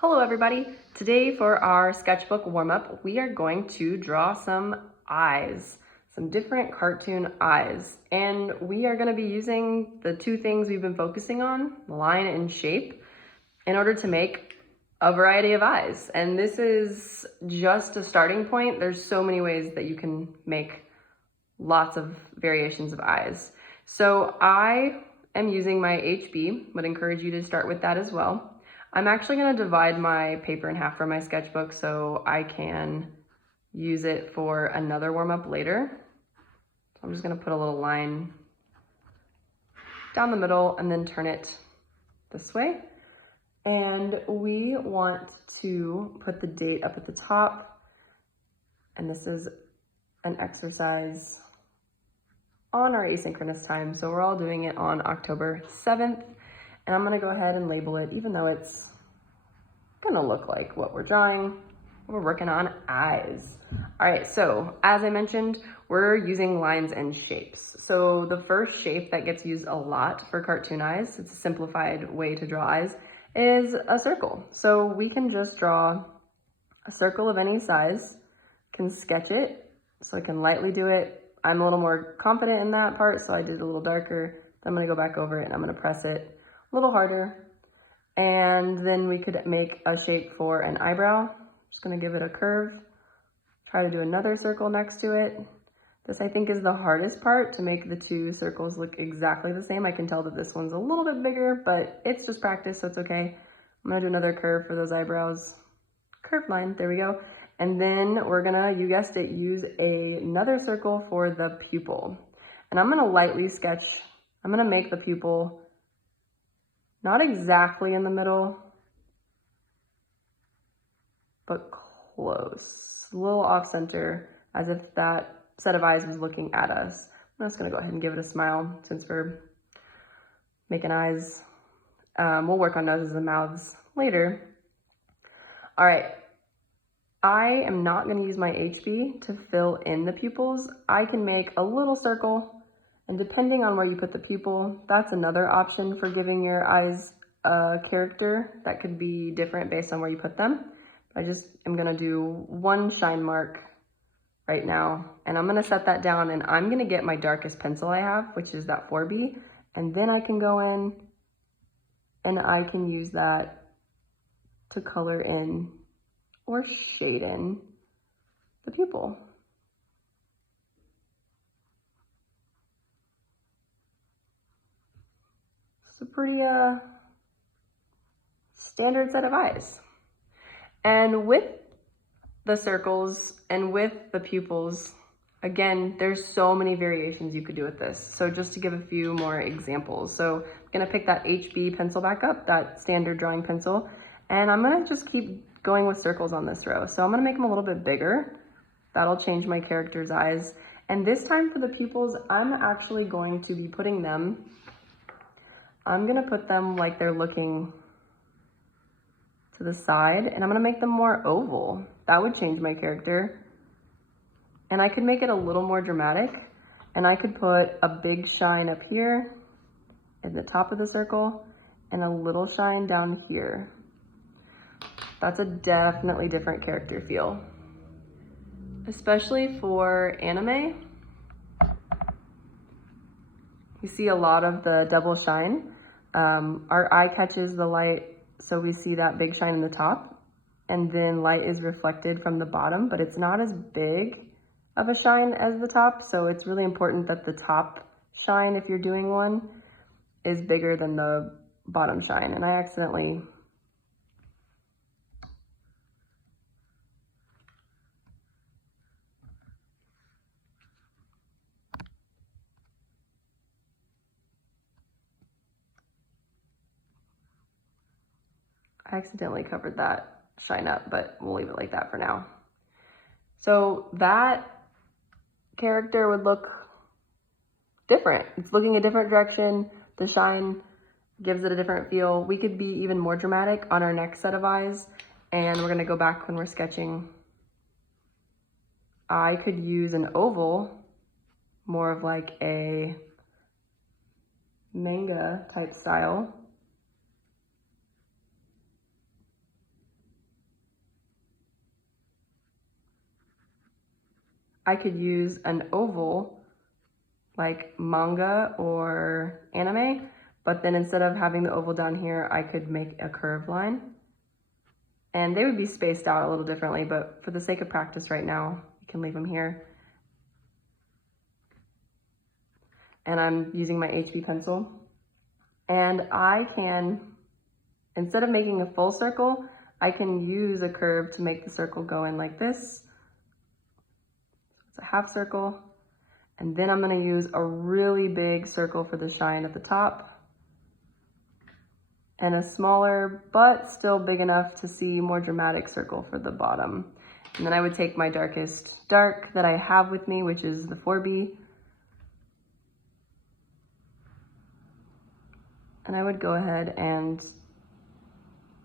Hello everybody. Today for our sketchbook warm-up, we are going to draw some eyes, some different cartoon eyes. And we are going to be using the two things we've been focusing on, line and shape, in order to make a variety of eyes. And this is just a starting point. There's so many ways that you can make lots of variations of eyes. So I am using my HB, would encourage you to start with that as well. I'm actually going to divide my paper in half for my sketchbook so I can use it for another warm-up later. So I'm just going to put a little line down the middle and then turn it this way. And we want to put the date up at the top. And this is an exercise on our asynchronous time. So we're all doing it on October 7th. And I'm gonna go ahead and label it, even though it's gonna look like what we're drawing. We're working on eyes. All right, so as I mentioned, we're using lines and shapes. So the first shape that gets used a lot for cartoon eyes, it's a simplified way to draw eyes, is a circle. So we can just draw a circle of any size, can sketch it, so I can lightly do it. I'm a little more confident in that part, so I did it a little darker. Then I'm gonna go back over it and I'm gonna press it a little harder. And then we could make a shape for an eyebrow. Just gonna give it a curve. Try to do another circle next to it. This I think is the hardest part, to make the two circles look exactly the same. I can tell that this one's a little bit bigger, but it's just practice, so it's okay. I'm gonna do another curve for those eyebrows. Curved line, there we go. And then we're gonna, you guessed it, use another circle for the pupil. And I'm gonna lightly sketch, I'm gonna make the pupil not exactly in the middle, but close, a little off center, as if that set of eyes was looking at us. I'm just gonna go ahead and give it a smile since we're making eyes. We'll work on noses and mouths later. All right, I am not gonna use my HB to fill in the pupils. I can make a little circle, and depending on where you put the pupil, that's another option for giving your eyes a character that could be different based on where you put them. I just am gonna do one shine mark right now, and I'm gonna set that down, and I'm gonna get my darkest pencil I have, which is that 4B, and then I can go in and I can use that to color in or shade in the pupil. It's a pretty standard set of eyes. And with the circles and with the pupils, again, there's so many variations you could do with this. So just to give a few more examples. So I'm gonna pick that HB pencil back up, that standard drawing pencil, and I'm gonna just keep going with circles on this row. So I'm gonna make them a little bit bigger. That'll change my character's eyes. And this time for the pupils, I'm actually going to be putting them, I'm gonna put them like they're looking to the side, and I'm gonna make them more oval. That would change my character. And I could make it a little more dramatic, and I could put a big shine up here at the top of the circle and a little shine down here. That's a definitely different character feel. Especially for anime, you see a lot of the double shine. Our eye catches the light, so we see that big shine in the top, and then light is reflected from the bottom, but it's not as big of a shine as the top, so it's really important that the top shine, if you're doing one, is bigger than the bottom shine. And I accidentally covered that shine up, but we'll leave it like that for now. So that character would look different. It's looking a different direction. The shine gives it a different feel. We could be even more dramatic on our next set of eyes, and we're gonna go back when we're sketching. I could use an oval, more of like a manga type style. I could use an oval like manga or anime, but then instead of having the oval down here, I could make a curved line. And they would be spaced out a little differently, but for the sake of practice right now, you can leave them here. And I'm using my HB pencil. And I can, instead of making a full circle, I can use a curve to make the circle go in like this. It's a half circle. And then I'm gonna use a really big circle for the shine at the top. And a smaller, but still big enough to see more dramatic circle for the bottom. And then I would take my darkest dark that I have with me, which is the 4B. And I would go ahead and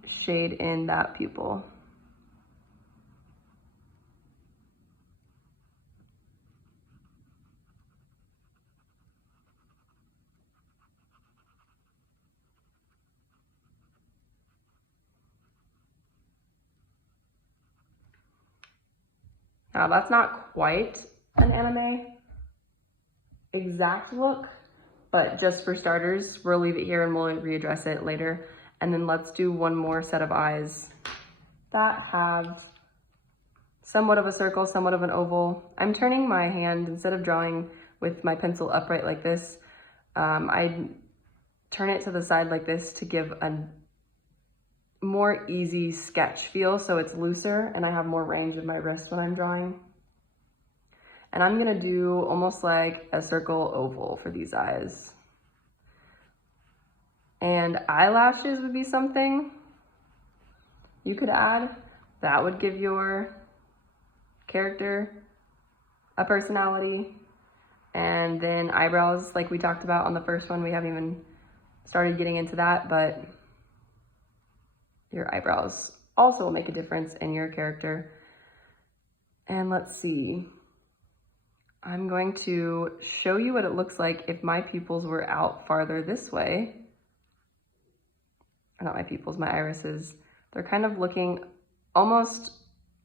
shade in that pupil. Now that's not quite an anime exact look, but just for starters, we'll leave it here and we'll readdress it later. And then let's do one more set of eyes that have somewhat of a circle, somewhat of an oval. I'm turning my hand, instead of drawing with my pencil upright like this, I turn it to the side like this to give a more easy sketch feel, so it's looser and I have more range of my wrist when I'm drawing. And I'm gonna do almost like a circle oval for these eyes. And eyelashes would be something you could add. That would give your character a personality. And then eyebrows, like we talked about on the first one, we haven't even started getting into that, but your eyebrows also will make a difference in your character. And let's see. I'm going to show you what it looks like if my pupils were out farther this way. Not my pupils, my irises. They're kind of looking almost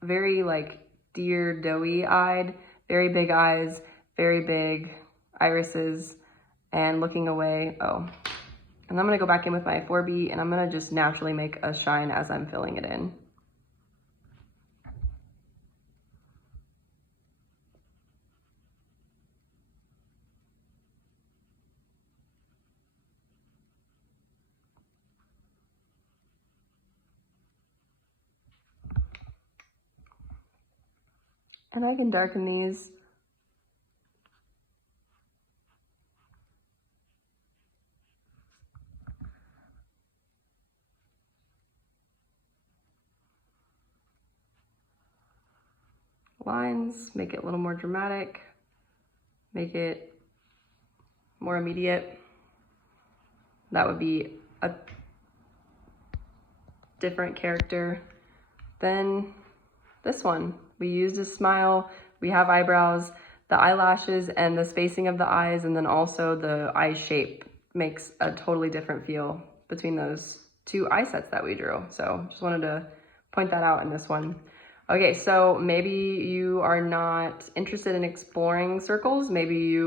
very like deer doughy eyed, very big eyes, very big irises, and looking away. Oh. And I'm gonna go back in with my 4B and I'm gonna just naturally make a shine as I'm filling it in. And I can darken these. Lines, make it a little more dramatic, make it more immediate. That would be a different character than this one. We used a smile, we have eyebrows, the eyelashes and the spacing of the eyes, and then also the eye shape makes a totally different feel between those two eye sets that we drew. So just wanted to point that out in this one. Okay, so maybe you are not interested in exploring circles. Maybe you